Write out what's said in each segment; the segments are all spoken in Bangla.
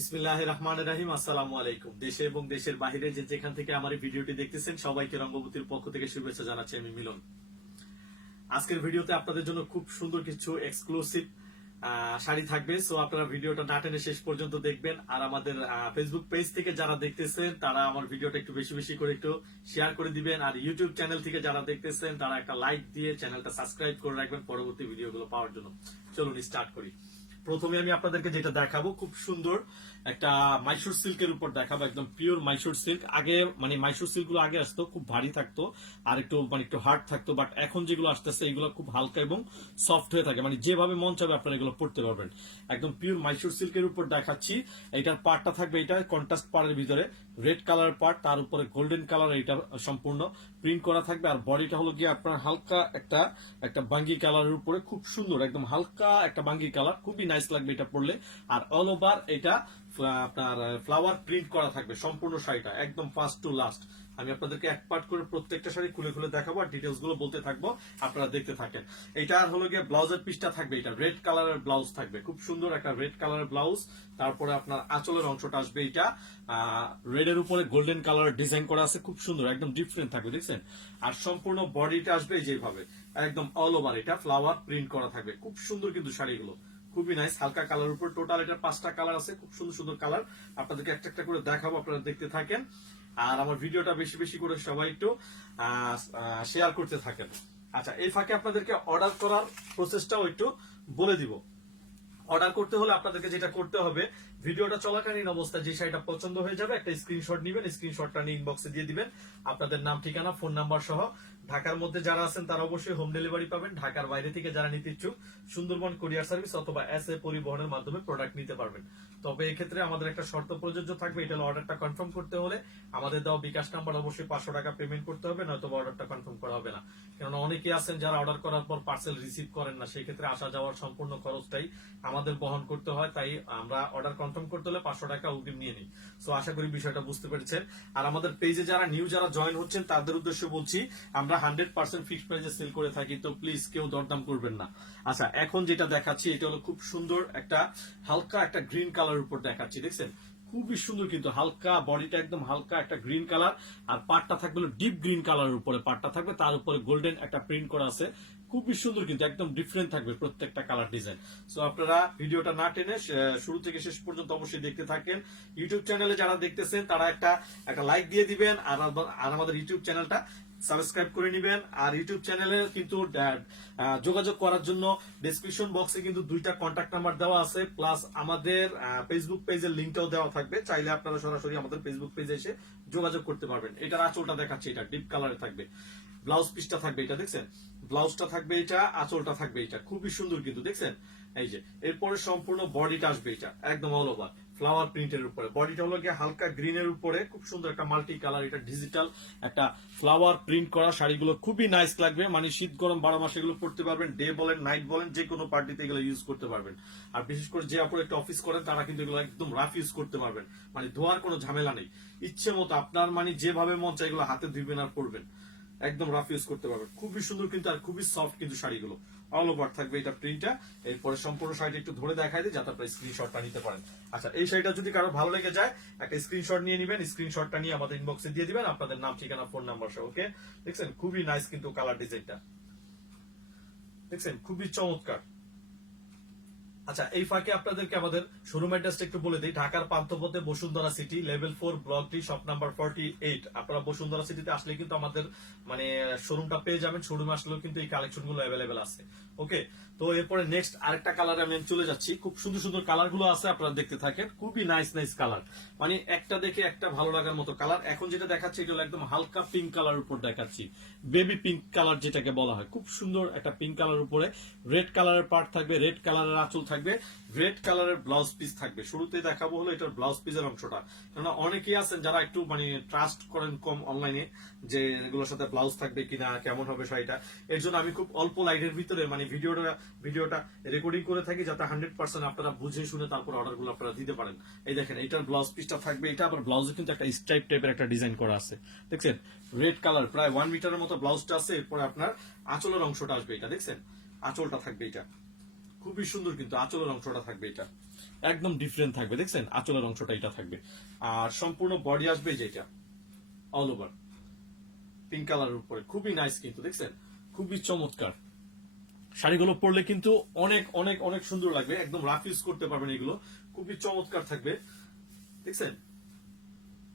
বিসমিল্লাহির রহমানির রহিম। আসসালামু আলাইকুম। দেশে এবং দেশের বাইরে যে যেখান থেকে আমার এই ভিডিওটি দেখতেছেন সবাইকে রঙ্গবতীর পক্ষ থেকে শুভেচ্ছা জানাচ্ছি আমি মিলন। আজকের ভিডিওতে আপনাদের জন্য খুব সুন্দর কিছু এক্সক্লুসিভ শাড়ি থাকবে, সো আপনারা ভিডিওটা না টেনে শেষ পর্যন্ত দেখবেন। আর আমাদের ফেসবুক পেজ থেকে যারা দেখতেছেন তারা আমার ভিডিওটা একটু বেশি বেশি করে একটু শেয়ার করে দিবেন। আর ইউটিউব চ্যানেল থেকে যারা দেখতেছেন তারা একটা লাইক দিয়ে চ্যানেলটা সাবস্ক্রাইব করে রাখবেন পরবর্তী ভিডিওগুলো পাওয়ার জন্য। চলুন স্টার্ট করি। প্রথমে আমি আপনাদেরকে যেটা দেখাবো খুব সুন্দর একটা মাইসুর সিল্কের উপর দেখাবো, একদম পিওর মাইসুর সিল্ক। আগে মানে মাইসুর সিল্ক গুলো আগে আসতো খুব ভারী থাকতো আর একটু একটু হার্ড থাকতো, বাট এখন যেগুলো আসতেছে এগুলো খুব হালকা এবং সফট হয়ে থাকে, মানে যেভাবে মন চাবে আপনারা এগুলো পড়তে পারবেন। একদম পিওর মাইসুর সিল্কের উপর দেখাচ্ছি। এটার পার্টটা থাকবে, এটা কন্ট্রাস্ট পাড়ের ভিতরে রেড কালার পার্ট, তার উপরে গোল্ডেন কালার এটা সম্পূর্ণ প্রিন্ট করা থাকবে। আর বডিটা হলো গিয়ে আপনার হালকা একটা বাঙ্গি কালারের উপরে খুব সুন্দর একদম হালকা একটা বাঙ্গি কালার, খুবই নাইস লাগবে এটা পরলে। আর অল ওভার এটা আপনার ফ্লাওয়ার প্রিন্ট করা থাকবে সম্পূর্ণ শাড়িটা, একদম ফার্স্ট টু লাস্ট। আমি আপনাদেরকে এক পার্ট করে প্রত্যেকটা শাড়ি খুলে খুলে দেখাবো আর ডিটেলস গুলো বলতে থাকবো, আপনারা দেখতে থাকেন। এটা হলো গিয়ে ব্লাউজের পিসটা থাকবে, এটা রেড কালারের ব্লাউজ থাকবে, খুব সুন্দর একটা রেড কালারের ব্লাউজ। তারপরে আপনার আঁচলের অংশটা আসবে এটা রেড এর উপরে গোল্ডেন কালার ডিজাইন করা আছে, খুব সুন্দর একদম ডিফারেন্ট থাকবে, দেখছেন। আর সম্পূর্ণ বডিটা আসবে যেভাবে একদম অল ওভার এটা ফ্লাওয়ার প্রিন্ট করা থাকবে, খুব সুন্দর কিন্তু শাড়িগুলো খুবই নাইস। হালকা কালার উপর টোটাল এটার 5টা কালার আছে, খুব সুন্দর সুন্দর কালার আপনাদেরকে একটা একটা করে দেখাবো, আপনারা দেখতে থাকেন। আর আমার ভিডিওটা বেশি বেশি করে সবাই একটু শেয়ার করতে থাকেন। আচ্ছা, এই ফাঁকে আপনাদেরকে অর্ডার করার প্রসেসটাও একটু বলে দিব। অর্ডার করতে হলে আপনাদেরকে যেটা করতে হবে, ভিডিওটা চলাকালীন অবস্থায় যে শাড়িটা পছন্দ হয়ে যাবে একটা স্ক্রিনশট নেবেন, স্ক্রিনশটটা নিয়ে ইনবক্সে দিয়ে দিবেন আপনাদের নাম, ঠিকানা, ফোন নাম্বার সহ। ঢাকার মধ্যে যারা আছেন তারা অবশ্যই হোম ডেলিভারি পাবেন। ঢাকার বাইরে থেকে যারা নিতে ইচ্ছুক সুন্দরবন কুরিয়ার সার্ভিস অথবা এসএ পরিবহনের মাধ্যমে প্রোডাক্ট নিতে পারবেন। তবে এক্ষেত্রে আমাদের একটা শর্ত প্রযোজ্য থাকবে, এটা অর্ডারটা কনফার্ম করতে হলে আমাদের দেওয়া বিকাশ নাম্বার অবশ্যই 500 টাকা পেমেন্ট করতে হবে, নয়তো অর্ডারটা কনফার্ম করা হবে না। কারণ অনেকে আছেন যারা অর্ডার করার পর পার্সেল রিসিভ করেন না, সেই ক্ষেত্রে আসা যাওয়ার সম্পূর্ণ খরচটাই আমাদের বহন করতে হয়। তাই আমরা অর্ডার কনফার্ম করতে হলে 500 টাকা অগ্রিম নিয়ে নিই। সো আশা করি বিষয়টা বুঝতে পেরেছেন। আর আমাদের পেজে যারা যারা জয়েন হচ্ছেন তাদের উদ্দেশ্যে বলছি, আমরা 100% ফিক্সড প্রাইসে সেল করে থাকি, তো প্লিজ কেউ দরদাম করবেন না। আচ্ছা, এখন যেটা দেখাচ্ছি এটা হলো খুব সুন্দর একটা হালকা একটা গ্রিন কালার উপর দেখাচ্ছি, দেখছেন খুবই সুন্দর কিন্তু হালকা বডিটা একদম হালকা একটা গ্রিন কালার। আর পাটটা থাকবে ডিপ গ্রিন কালারের উপরে পাটটা থাকবে, তার উপরে গোল্ডেন একটা প্রিন্ট করা আছে, খুবই সুন্দর কিন্তু একদম ডিফারেন্ট থাকবে প্রত্যেকটা কালার ডিজাইন। সো আপনারা ভিডিওটা না টেনে শুরু থেকে শেষ পর্যন্ত অবশ্যই দেখতে থাকেন। ইউটিউব চ্যানেলে যারা দেখতেছেন তারা একটা লাইক দিয়ে দিবেন আর আমাদের ইউটিউব চ্যানেলটা সাবস্ক্রাইব করে নিবেন। আর ইউটিউব চ্যানেলে কিন্তু যোগাযোগ করার জন্য ডেসক্রিপশন বক্সে কিন্তু 2টা কন্ট্যাক্ট নাম্বার দেওয়া আছে, প্লাস আমাদের ফেসবুক পেজের লিংকটাও দেওয়া থাকবে, চাইলে আপনারা সরাসরি আমাদের ফেসবুক পেজে এসে যোগাযোগ করতে পারবেন। এটার আঁচলটা দেখাচ্ছি, এটা ডিপ কালারে থাকবে, ব্লাউজ পিসটা থাকবে এটা, দেখছেন ব্লাউজটা থাকবে এটা, আঁচলটা থাকবে এটা, খুবই সুন্দর কিন্তু দেখছেন। এই যে এরপরে সম্পূর্ণ বডিটা আসবে এটা একদম অল ওভার ফ্লাওয়ার প্রিন্টের উপরে, বডিটা হলো গিয়ে হালকা গ্রিনের উপরে খুব সুন্দর একটা মাল্টি কালার, এটা ডিজিটাল একটা ফ্লাওয়ার প্রিন্ট করা শাড়িগুলো খুবই নাইস লাগবে, মানে শীত গরম 12 মাস এগুলো পড়তে পারবেন, ডে বলেন নাইট বলেন যে কোনো পার্টিতে এগুলো ইউজ করতে পারবেন। আর বিশেষ করে যে আপনারা একটা অফিস করেন তারা কিন্তু এগুলো একদম রাফ ইউজ করতে পারবেন, মানে ধোয়ার কোনো ঝামেলা নেই, ইচ্ছে মতো আপনার মানে যেভাবে মন চাই এগুলো হাতে ধুইবেন আর পরবেন, একদম রাফ ইউজ করতে পারবেন, খুবই সুন্দর কিন্তু আর খুবই সফট কিন্তু শাড়িগুলো অল ওভার থাকবে এটা প্রিন্টটা। এরপরে সম্পূর্ণ শাড়িটা একটু ধরে দেখাই দিই যাতে আপনারা স্ক্রিনশটটা নিতে পারেন। আচ্ছা, এই শাড়িটা যদি কারো ভালো লেগে যায় একটা স্ক্রিনশট নিয়ে নেবেন, স্ক্রিনশটটা নিয়ে আমাদের ইনবক্সে দিয়ে দিবেন আপনাদের নাম, ঠিকানা, ফোন নাম্বার সহ। ওকে, দেখছেন খুবই নাইস কিন্তু কালার ডিজাইনটা, দেখছেন খুবই চমৎকার। আচ্ছা, এই ফাঁকে আপনাদেরকে আমাদের শোরুম অ্যাড্রেসটা একটু বলে দিই। ঢাকার পান্থপথে Bashundhara city, level 4, block D, shop number 48। আপনারা বসুন্ধরা সিটিতে আসলে কিন্তু আমাদের মানে শোরুমটা পেয়ে যাবেন, শোরুমে আসলেও কিন্তু এই কালেকশন গুলো অ্যাভেলেবেল আছে। ওকে, তো এরপরে নেক্সট আরেকটা কালারে আমি চলে যাচ্ছি, খুব সুন্দর সুন্দর কালার গুলো আছে, আপনারা দেখতে থাকেন, খুবই নাইস নাইস কালার, মানে একটা দেখে একটা ভালো লাগার মতো কালার। এখন যেটা দেখাচ্ছি এটা হলো একদম হালকা পিঙ্ক কালার উপর দেখাচ্ছি, বেবি পিঙ্ক কালার যেটাকে বলা হয়, খুব সুন্দর একটা পিঙ্ক কালার উপরে রেড কালারের পার্ট থাকবে, রেড কালারের আঁচল থাকবে, রেড কালারের ব্লাউজ পিস থাকবে। শুরুতে দেখাবো হলো এটার ব্লাউজ পিসের অংশটা, কেননা অনেকেই আছেন যারা একটু মানে ট্রাস্ট করেন কম অনলাইনে যে এগুলোর সাথে ব্লাউজ থাকবে কিনা, কেমন হবে শাড়িটা। এর জন্য আমি খুব অল্প লাইটের ভিতরে মানে ভিডিওটা রেকর্ডিং করে থাকি, যাতে 100% আপনারা বুঝে শুনে তারপর অর্ডার গুলো আপনারা দিতে পারেন। এই দেখেন এটার ব্লাউজ পিসটা থাকবে, এটা আবার ব্লাউজে কিন্তু একটা স্ট্রাইপ টাইপের একটা ডিজাইন করা আছে, দেখছেন রেড কালার প্রায় 1 মিটারের মতো ব্লাউজটা আছে। এরপরে আপনার আঁচলের অংশটা আসবে এটা, দেখছেন আঁচলটা থাকবে এটা, খুবই সুন্দর কিন্তু আঁচলের অংশটা থাকবে এটা একদম ডিফারেন্ট থাকবে, দেখছেন আঁচলের অংশটা এটা থাকবে। আর সম্পূর্ণ বডি আসবে যেটা অল ওভার পিঙ্ক কালারের উপরে, খুবই নাইস কিন্তু দেখছেন, খুবই চমৎকার। শাড়িগুলো পরলে কিন্তু অনেক অনেক অনেক সুন্দর লাগবে, একদম রাফ ইউজ করতে পারবেন, এগুলো খুবই চমৎকার থাকবে দেখছেন।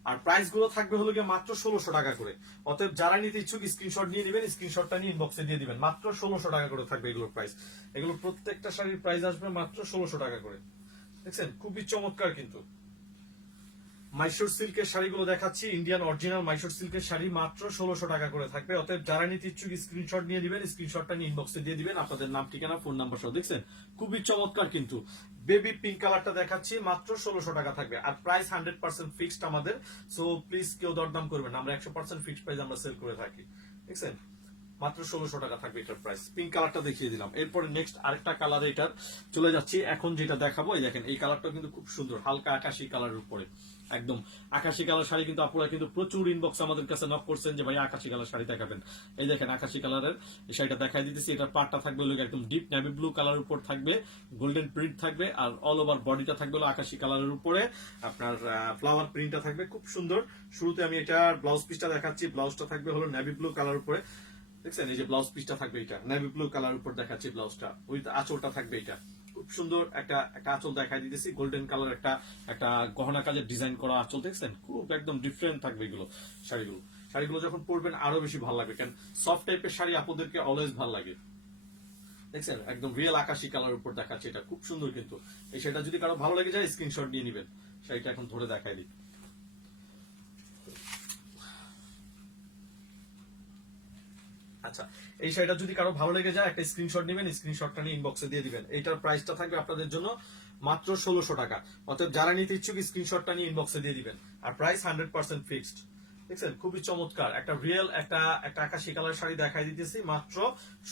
আর প্রাইস গুলো থাকবে হলো গিয়ে মাত্র 1600 টাকা করে। অতএব যারা নিতে ইচ্ছুক স্ক্রিনশট নিয়ে নেবেন, স্ক্রিনশটটা নিয়ে ইনবক্সে দিয়ে দিবেন। মাত্র 1600 টাকা করে থাকবে এগুলোর প্রাইস। এগুলো প্রত্যেকটা শাড়ির প্রাইস আসবে মাত্র 1600 টাকা করে, দেখছেন খুবই চমৎকার কিন্তু। মাইশোর সিল্কের শাড়িগুলো দেখাচ্ছি, ইন্ডিয়ান অরিজিনাল মাইশোর সিল্কের শাড়ি মাত্র 1600 টাকা করে থাকবে। অতএব যারা নিতে ইচ্ছুক স্ক্রিনশট নিয়ে দিবেন, স্ক্রিনশটটা নিয়ে ইনবক্সে দিয়ে দিবেন আপনাদের নাম, ঠিকানা, ফোন নাম্বার সহ। দেখছেন খুবই চমৎকার কিন্তু। বেবি পিঙ্ক কালারটা দেখাচ্ছি, মাত্র 1600 টাকা থাকবে। আর প্রাইস 100% ফিক্সড আমাদের, সো প্লিজ কেউ দরদাম করবেন না, আমরা 100% ফিক্সড প্রাইস আমরা সেল করে থাকি, দেখছেন মাত্র 1600 টাকা থাকবে এটার প্রাইস। পিঙ্ক কালারটা দেখিয়ে দিলাম। এরপরে নেক্সট আরেকটা কালার এটার চলে যাচ্ছি। এখন যেটা দেখাবো এই দেখেন, এই কালারটা কিন্তু খুব সুন্দর, হালকা আকাশি কালারের উপরে একদম আকাশি কালার শাড়ি। কিন্তু আপনারা কিন্তু প্রচুর ইনবক্স আমাদের কাছে নক করছেন যে ভাই আকাশি কালার শাড়ি দেখাবেন। এই দেখেন আকাশি কালারের এই শাড়িটা দেখাই দিতেছি। এটার পাটটা থাকবে হলো একদম ডিপ নেভি ব্লু কালারের উপর থাকবে, গোল্ডেন প্রিন্ট থাকবে, আর অল ওভার বডিটা থাকবে হলো আকাশি কালারের উপরে আপনার ফ্লাওয়ার প্রিন্টটা থাকবে খুব সুন্দর। শুরুতে আমি এটার ব্লাউজ পিসটা দেখাচ্ছি। ব্লাউজটা থাকবে হলো নেভি ব্লু কালার উপরে, দেখছেন এই যে ব্লাউজ পিসটা থাকবে এটা নেভি ব্লু কালার উপর দেখাচ্ছি ব্লাউজটা, উইথ আঁচলটা থাকবে এটা খুব সুন্দর একটা একটা আঁচল দেখাই দিতেছি, গোল্ডেন কালার একটা একটা গহনা কাজের ডিজাইন করা আঁচল, দেখছেন খুব একদম ডিফারেন্ট থাকবে এগুলো শাড়িগুলো। শাড়িগুলো যখন পরবেন আরো বেশি ভালো লাগবে, কারণ সফট টাইপের শাড়ি আপনাদেরকে অলওয়েজ ভালো লাগে, দেখছেন একদম রিয়েল আকাশি কালার উপর দেখাচ্ছে এটা খুব সুন্দর কিন্তু। এই শাড়িটা যদি কারো ভালো লেগে যায় স্ক্রিনশট নিয়ে নেবেন। শাড়িটা এখন ধরে দেখাই দিই। আচ্ছা, এই শাড়িটা যদি কারো ভালো লেগে যায় একটা স্ক্রিনশট নেবেন, স্ক্রিনশটটা নিয়ে ইনবক্সে দিয়ে দিবেন। এটার প্রাইসটা থাকবে আপনাদের জন্য মাত্র 1600 টাকা। অতএব যারা নিতে ইচ্ছুক স্ক্রিনশটটা নিয়ে ইনবক্সে দিয়ে দিবেন। আর প্রাইস 100% ফিক্সড, দেখছেন খুবই চমৎকার একটা রিয়েল একটা একটা আকাশি কালার শাড়ি দেখাই দিতেছি, মাত্র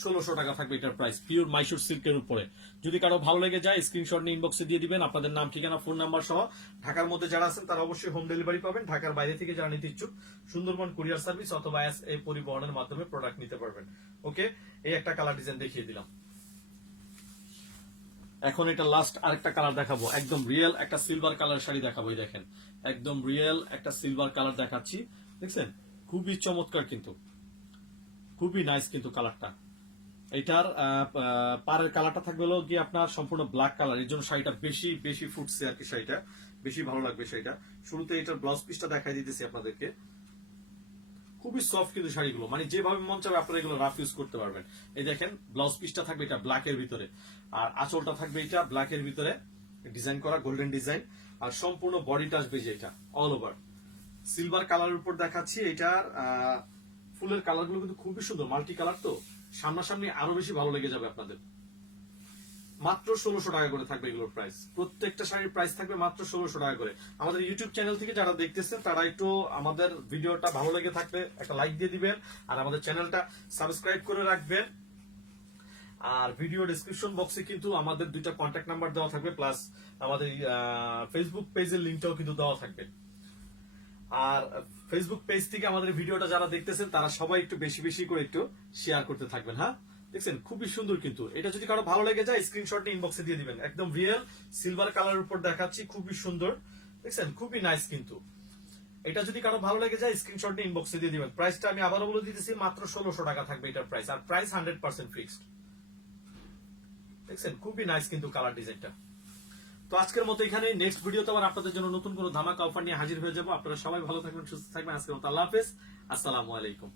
1600 টাকা থাকবে এটার প্রাইস, পিওর মাইশোর সিল্কের উপরে। যদি কারো ভালো লেগে যায় স্ক্রিনশট নিয়ে ইনবক্সে দিয়ে দিবেন আপনাদের নাম, ঠিকানা, ফোন নাম্বার সহ। ঢাকার মধ্যে যারা আছেন তারা অবশ্যই হোম ডেলিভারি পাবেন। ঢাকার বাইরে থেকে যারা নিতে ইচ্ছুক সুন্দরবন কুরিয়ার সার্ভিস অথবা এই পরিবহনের মাধ্যমে প্রোডাক্ট নিতে পারবেন। ওকে, এই একটা কালার ডিজাইন দেখিয়ে দিলাম। এখন এটা লাস্ট আরেকটা কালার দেখাবো, একদম রিয়েল একটা সিলভার কালার শাড়ি দেখাবো। এই দেখেন একদম রিয়েল একটা সিলভার কালার দেখাচ্ছি, দেখছেন খুবই চমৎকার কিন্তু, খুবই নাইস কিন্তু কালারটা। এটার পাড়ের কালারটা থাকবে হলো গিয়ে আপনার সম্পূর্ণ ব্ল্যাক কালার, এর জন্য শাড়িটা বেশি বেশি ফুটছে আর কি, শাড়িটা বেশি ভালো লাগবে শাড়িটা। শুরুতে এটার ব্লাউজ পিসটা দেখাই দিতেছি আপনাদেরকে, খুবই সফট কিন্তু শাড়িগুলো, মানে যেভাবে মন চাবে আপনারা এগুলো রাফ ইউজ করতে পারবেন। এই দেখেন ব্লাউজ পিসটা থাকবে এটা ব্ল্যাক এর ভিতরে, আর আঁচলটা থাকবে এটা ব্ল্যাক এর ভিতরে ডিজাইন করা গোল্ডেন ডিজাইন, আর সম্পূর্ণ বডিটা আসবে যে এটা অল ওভার সিলভার কালারের উপর দেখাচ্ছি। এটার ফুলের কালার গুলো কিন্তু খুবই সুন্দর, মাল্টি কালার, তো সামনাসামনি আরো বেশি ভালো লেগে যাবে আপনাদের। মাত্র 1600 টাকা করে থাকবে এগুলোর প্রাইস, প্রত্যেকটা শাড়ির প্রাইস থাকবে মাত্র 1600 টাকা করে। আমাদের ইউটিউব চ্যানেল থেকে যারা দেখতেছেন তারা একটু আমাদের ভিডিওটা ভালো লেগে থাকলে একটা লাইক দিয়ে দিবেন, আর আমাদের চ্যানেলটা সাবস্ক্রাইব করে রাখবেন। আর ভিডিও ডেসক্রিপশন বক্সে কিন্তু আমাদের দুইটা কন্ট্যাক্ট নাম্বার দেওয়া থাকবে, প্লাস আমাদের ফেসবুক পেজের লিঙ্কটাও কিন্তু দেওয়া থাকবে। আর ফেসবুক পেজ থেকে আমাদের ভিডিওটা যারা দেখতেছেন তারা সবাই একটু বেশি বেশি করে একটু শেয়ার করতে থাকবেন। হ্যাঁ, দেখছেন খুবই সুন্দর কিন্তু। এটা যদি কারো ভালো লেগে যায় স্ক্রিনশট নিয়ে ইনবক্সে দিয়ে দিবেন। একদম রিয়েল সিলভার কালারের উপর দেখাচ্ছি, খুবই সুন্দর, দেখছেন খুবই নাইস কিন্তু। এটা যদি কারো ভালো লেগে যায় স্ক্রিনশট নিয়ে ইনবক্সে দিয়ে দিবেন। প্রাইসটা আমি আবারও বলে দিতেছি, মাত্র 1600 টাকা থাকবে এটার প্রাইস, আর প্রাইস 100% ফিক্সড, দেখছেন খুবই নাইস কিন্তু কালার ডিজাইনটা। তো আজকের মতো এখানে, নেক্সট ভিডিওতে আবার আপনাদের জন্য নতুন কোনো ধামাকা অফার নিয়ে হাজির হয়ে যাবো। আপনারা সবাই ভালো থাকবেন, সুস্থ থাকবেন। আজকের মতো আল্লাহ হাফেজ, আসসালামু আলাইকুম।